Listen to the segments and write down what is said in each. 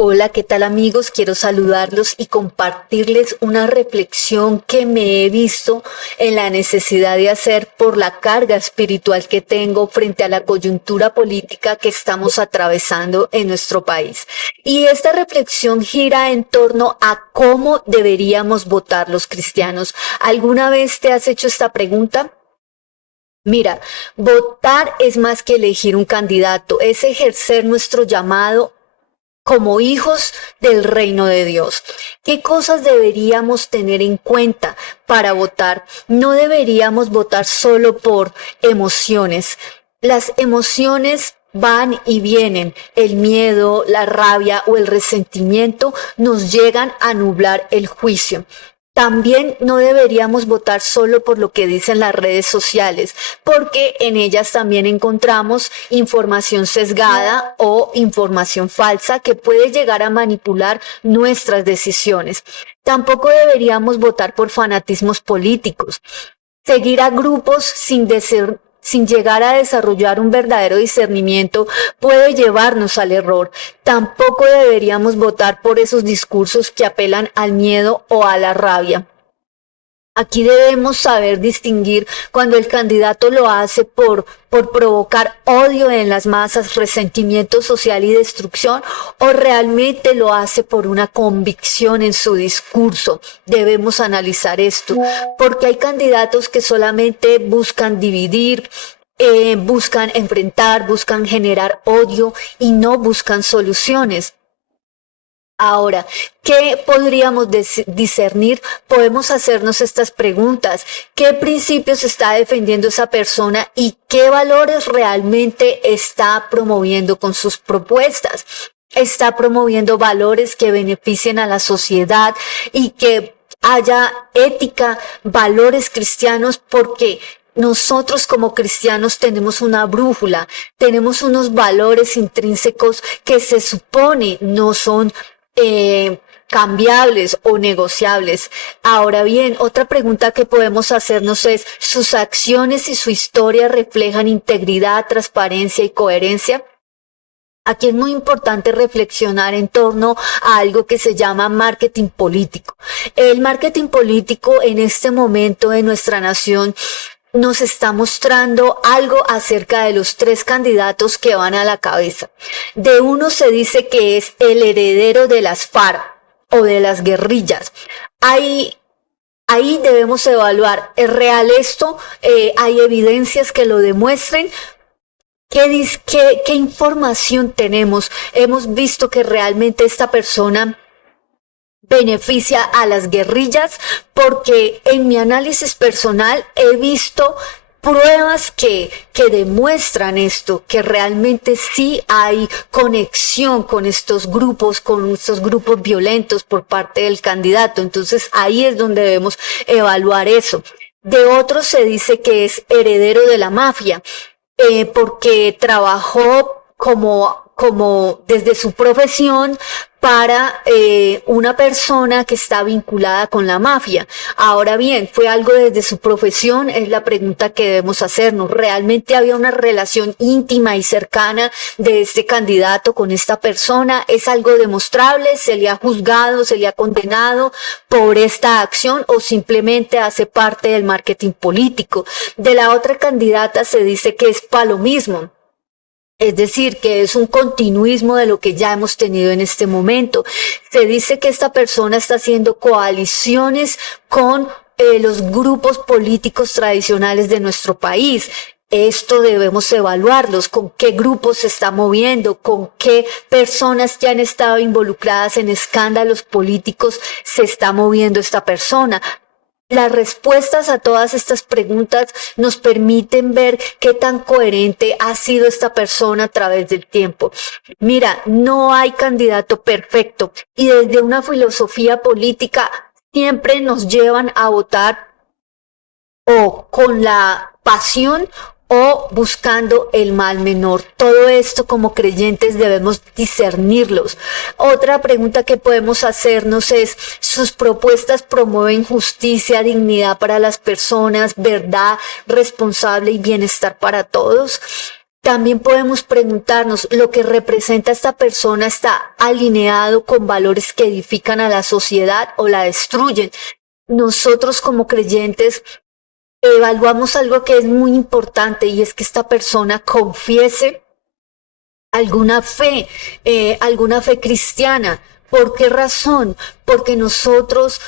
Hola, ¿qué tal amigos? Quiero saludarlos y compartirles una reflexión que me he visto en la necesidad de hacer por la carga espiritual que tengo frente a la coyuntura política que estamos atravesando en nuestro país. Y esta reflexión gira en torno a cómo deberíamos votar los cristianos. ¿Alguna vez te has hecho esta pregunta? Mira, votar es más que elegir un candidato, es ejercer nuestro llamado como hijos del reino de Dios. ¿Qué cosas deberíamos tener en cuenta para votar? No deberíamos votar solo por emociones. Las emociones van y vienen. El miedo, la rabia o el resentimiento nos llegan a nublar el juicio. También no deberíamos votar solo por lo que dicen las redes sociales, porque en ellas también encontramos información sesgada o información falsa que puede llegar a manipular nuestras decisiones. Tampoco deberíamos votar por fanatismos políticos. Seguir a grupos sin llegar a desarrollar un verdadero discernimiento puede llevarnos al error. Tampoco deberíamos votar por esos discursos que apelan al miedo o a la rabia. Aquí debemos saber distinguir cuando el candidato lo hace por provocar odio en las masas, resentimiento social y destrucción, o realmente lo hace por una convicción en su discurso. Debemos analizar esto, porque hay candidatos que solamente buscan dividir, buscan enfrentar, buscan generar odio y no buscan soluciones. Ahora, ¿qué podríamos discernir? Podemos hacernos estas preguntas. ¿Qué principios está defendiendo esa persona y qué valores realmente está promoviendo con sus propuestas? ¿Está promoviendo valores que beneficien a la sociedad y que haya ética, valores cristianos? Porque nosotros como cristianos tenemos una brújula, tenemos unos valores intrínsecos que se supone no son cambiables o negociables. Ahora bien, otra pregunta que podemos hacernos es, ¿sus acciones y su historia reflejan integridad, transparencia y coherencia? Aquí es muy importante reflexionar en torno a algo que se llama marketing político. El marketing político en este momento de nuestra nación nos está mostrando algo acerca de los tres candidatos que van a la cabeza. De uno se dice que es el heredero de las FARC o de las guerrillas. Ahí debemos evaluar, ¿es real esto? ¿Hay evidencias que lo demuestren? ¿Qué información tenemos? Hemos visto que realmente esta persona beneficia a las guerrillas, porque en mi análisis personal he visto pruebas que demuestran esto, que realmente sí hay conexión con estos grupos violentos por parte del candidato. Entonces ahí es donde debemos evaluar eso. De otro se dice que es heredero de la mafia, porque trabajó como desde su profesión para una persona que está vinculada con la mafia. Ahora bien, ¿fue algo desde su profesión? Es la pregunta que debemos hacernos. ¿Realmente había una relación íntima y cercana de este candidato con esta persona? ¿Es algo demostrable? ¿Se le ha juzgado, se le ha condenado por esta acción o simplemente hace parte del marketing político? De la otra candidata se dice que es palomismo. Es decir, que es un continuismo de lo que ya hemos tenido en este momento. Se dice que esta persona está haciendo coaliciones con los grupos políticos tradicionales de nuestro país. Esto debemos evaluarlos, con qué grupos se está moviendo, con qué personas que han estado involucradas en escándalos políticos se está moviendo esta persona. Las respuestas a todas estas preguntas nos permiten ver qué tan coherente ha sido esta persona a través del tiempo. Mira, no hay candidato perfecto y desde una filosofía política siempre nos llevan a votar o con la pasión o buscando el mal menor. Todo esto como creyentes debemos discernirlos. Otra pregunta que podemos hacernos es, ¿sus propuestas promueven justicia, dignidad para las personas, verdad, responsable y bienestar para todos? También podemos preguntarnos, ¿lo que representa esta persona está alineado con valores que edifican a la sociedad o la destruyen? Nosotros como creyentes evaluamos algo que es muy importante y es que esta persona confiese alguna fe cristiana. ¿Por qué razón? Porque nosotros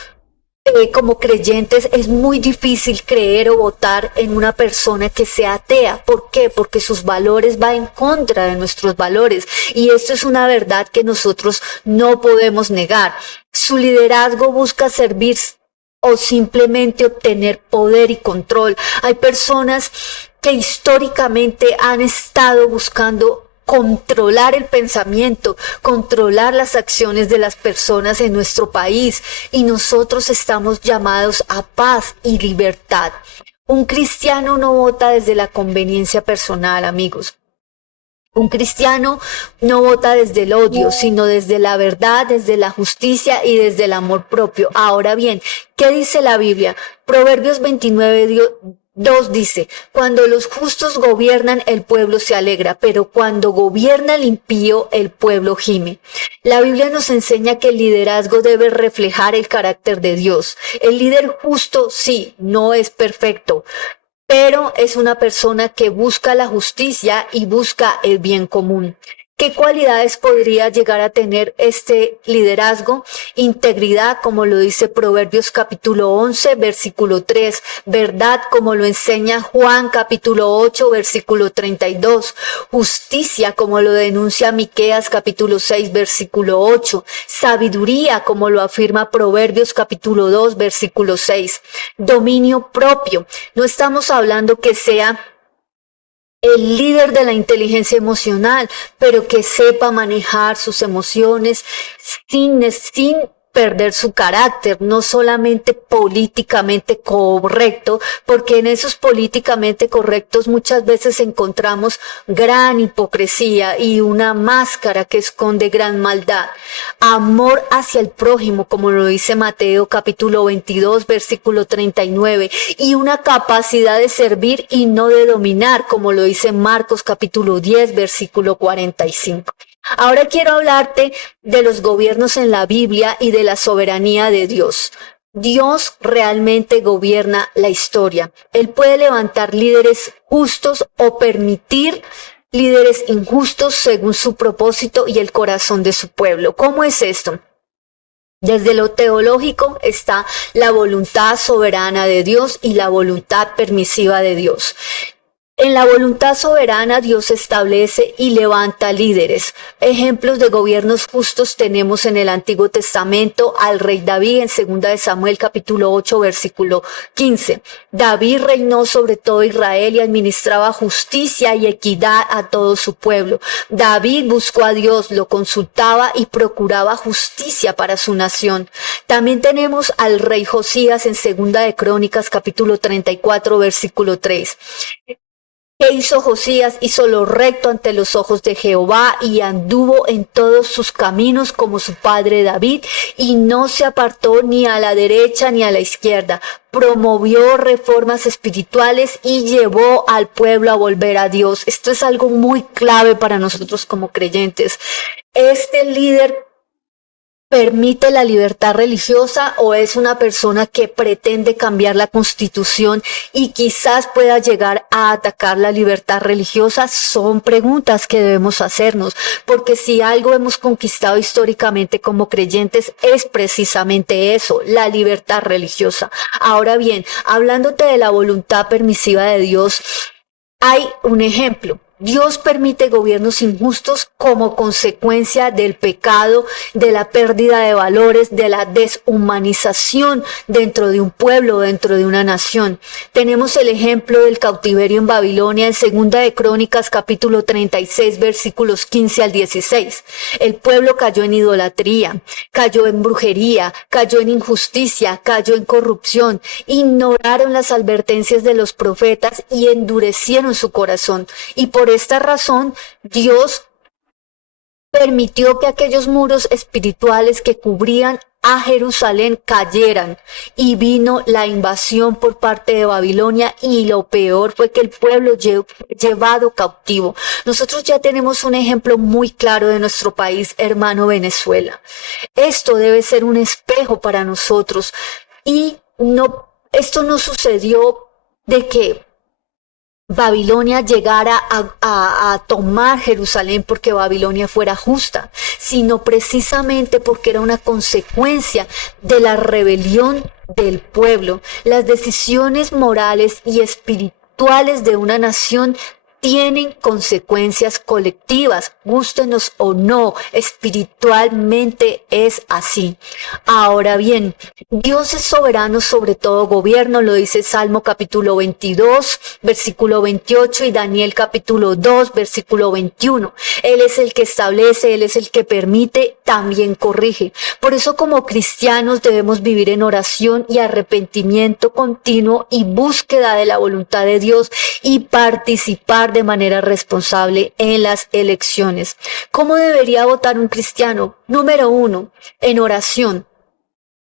como creyentes es muy difícil creer o votar en una persona que sea atea. ¿Por qué? Porque sus valores van en contra de nuestros valores y esto es una verdad que nosotros no podemos negar. Su liderazgo busca servir o simplemente obtener poder y control. Hay personas que históricamente han estado buscando controlar el pensamiento, controlar las acciones de las personas en nuestro país y nosotros estamos llamados a paz y libertad. Un cristiano no vota desde la conveniencia personal, amigos. Un cristiano no vota desde el odio, sino desde la verdad, desde la justicia y desde el amor propio. Ahora bien, ¿qué dice la Biblia? Proverbios 29:2 dice, cuando los justos gobiernan, el pueblo se alegra, pero cuando gobierna el impío, el pueblo gime. La Biblia nos enseña que el liderazgo debe reflejar el carácter de Dios. El líder justo, sí, no es perfecto, pero es una persona que busca la justicia y busca el bien común. ¿Qué cualidades podría llegar a tener este liderazgo? Integridad, como lo dice Proverbios capítulo 11, versículo 3. Verdad, como lo enseña Juan capítulo 8, versículo 32. Justicia, como lo denuncia Miqueas capítulo 6, versículo 8. Sabiduría, como lo afirma Proverbios capítulo 2, versículo 6. Dominio propio. No estamos hablando que sea el líder de la inteligencia emocional, pero que sepa manejar sus emociones sin perder su carácter, no solamente políticamente correcto, porque en esos políticamente correctos muchas veces encontramos gran hipocresía y una máscara que esconde gran maldad. Amor hacia el prójimo, como lo dice Mateo capítulo 22, versículo 39, y una capacidad de servir y no de dominar, como lo dice Marcos capítulo 10, versículo 45. Ahora quiero hablarte de los gobiernos en la Biblia y de la soberanía de Dios. Dios realmente gobierna la historia. Él puede levantar líderes justos o permitir líderes injustos según su propósito y el corazón de su pueblo. ¿Cómo es esto? Desde lo teológico está la voluntad soberana de Dios y la voluntad permisiva de Dios. En la voluntad soberana Dios establece y levanta líderes. Ejemplos de gobiernos justos tenemos en el Antiguo Testamento al rey David en 2 de Samuel capítulo 8 versículo 15. David reinó sobre todo Israel y administraba justicia y equidad a todo su pueblo. David buscó a Dios, lo consultaba y procuraba justicia para su nación. También tenemos al rey Josías en 2 de Crónicas capítulo 34 versículo 3. ¿Qué hizo Josías? Hizo lo recto ante los ojos de Jehová y anduvo en todos sus caminos como su padre David y no se apartó ni a la derecha ni a la izquierda. Promovió reformas espirituales y llevó al pueblo a volver a Dios. Esto es algo muy clave para nosotros como creyentes. Este líder ¿permite la libertad religiosa o es una persona que pretende cambiar la Constitución y quizás pueda llegar a atacar la libertad religiosa? Son preguntas que debemos hacernos, porque si algo hemos conquistado históricamente como creyentes es precisamente eso, la libertad religiosa. Ahora bien, hablándote de la voluntad permisiva de Dios, hay un ejemplo. Dios permite gobiernos injustos como consecuencia del pecado, de la pérdida de valores, de la deshumanización dentro de un pueblo, dentro de una nación. Tenemos el ejemplo del cautiverio en Babilonia en 2 de Crónicas capítulo 36 versículos 15 al 16. El pueblo cayó en idolatría, cayó en brujería, cayó en injusticia, cayó en corrupción, ignoraron las advertencias de los profetas y endurecieron su corazón. Y por esta razón, Dios permitió que aquellos muros espirituales que cubrían a Jerusalén cayeran y vino la invasión por parte de Babilonia y lo peor fue que el pueblo llevado cautivo. Nosotros ya tenemos un ejemplo muy claro de nuestro país, hermano Venezuela. Esto debe ser un espejo para nosotros y esto no sucedió de que Babilonia llegara a tomar Jerusalén porque Babilonia fuera justa, sino precisamente porque era una consecuencia de la rebelión del pueblo. Las decisiones morales y espirituales de una nación tienen consecuencias colectivas, gústenos o no, espiritualmente es así. Ahora bien, Dios es soberano sobre todo gobierno, lo dice Salmo capítulo 22, versículo 28 y Daniel capítulo 2, versículo 21. Él es el que establece, Él es el que permite, también corrige. Por eso como cristianos debemos vivir en oración y arrepentimiento continuo y búsqueda de la voluntad de Dios y participar de manera responsable en las elecciones. ¿Cómo debería votar un cristiano? Número 1, en oración,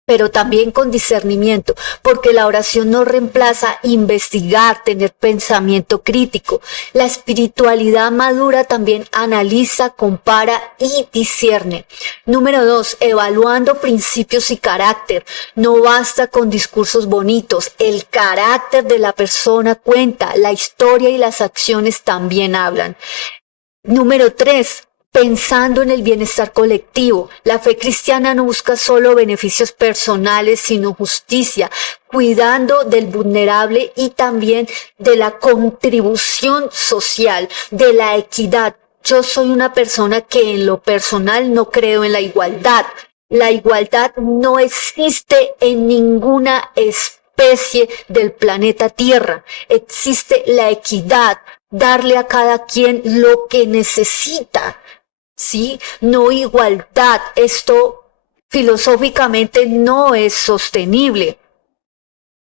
pero también con discernimiento, porque la oración no reemplaza investigar, tener pensamiento crítico. La espiritualidad madura también analiza, compara y discierne. Número 2, evaluando principios y carácter. No basta con discursos bonitos, el carácter de la persona cuenta, la historia y las acciones también hablan. Número 3, pensando en el bienestar colectivo. La fe cristiana no busca solo beneficios personales, sino justicia, cuidando del vulnerable y también de la contribución social, de la equidad. Yo soy una persona que en lo personal no creo en la igualdad. La igualdad no existe en ninguna especie del planeta Tierra. Existe la equidad, darle a cada quien lo que necesita. ¿Sí? No igualdad. Esto filosóficamente no es sostenible.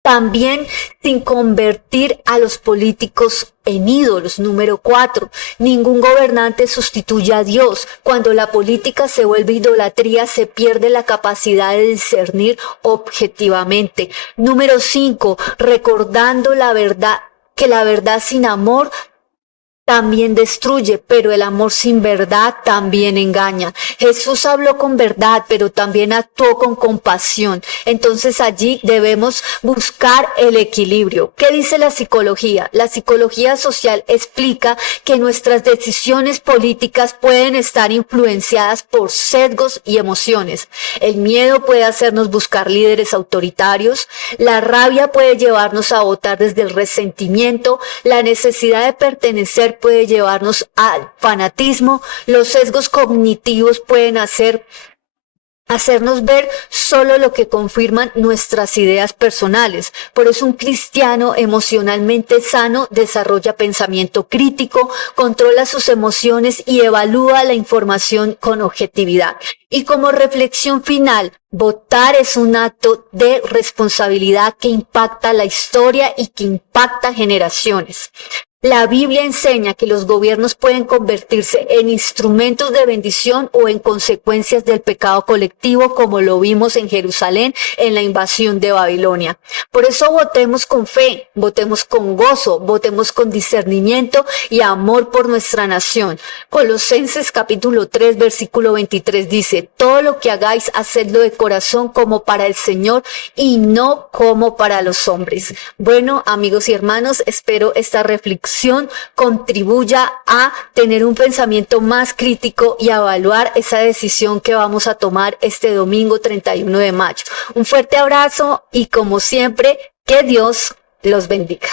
También sin convertir a los políticos en ídolos. Número 4, ningún gobernante sustituye a Dios. Cuando la política se vuelve idolatría, se pierde la capacidad de discernir objetivamente. Número 5, recordando la verdad, que la verdad sin amor también destruye, pero el amor sin verdad también engaña. Jesús habló con verdad, pero también actuó con compasión. Entonces allí debemos buscar el equilibrio. ¿Qué dice la psicología? La psicología social explica que nuestras decisiones políticas pueden estar influenciadas por sesgos y emociones. El miedo puede hacernos buscar líderes autoritarios, la rabia puede llevarnos a votar desde el resentimiento, la necesidad de pertenecer puede llevarnos al fanatismo, los sesgos cognitivos pueden hacernos ver solo lo que confirman nuestras ideas personales. Por eso un cristiano emocionalmente sano desarrolla pensamiento crítico, controla sus emociones y evalúa la información con objetividad. Y como reflexión final, votar es un acto de responsabilidad que impacta la historia y que impacta generaciones. La Biblia enseña que los gobiernos pueden convertirse en instrumentos de bendición o en consecuencias del pecado colectivo, como lo vimos en Jerusalén en la invasión de Babilonia. Por eso votemos con fe, votemos con gozo, votemos con discernimiento y amor por nuestra nación. Colosenses capítulo 3, versículo 23 dice, todo lo que hagáis, hacedlo de corazón como para el Señor y no como para los hombres. Bueno, amigos y hermanos, espero esta reflexión contribuya a tener un pensamiento más crítico y a evaluar esa decisión que vamos a tomar este domingo 31 de mayo. Un fuerte abrazo y como siempre, que Dios los bendiga.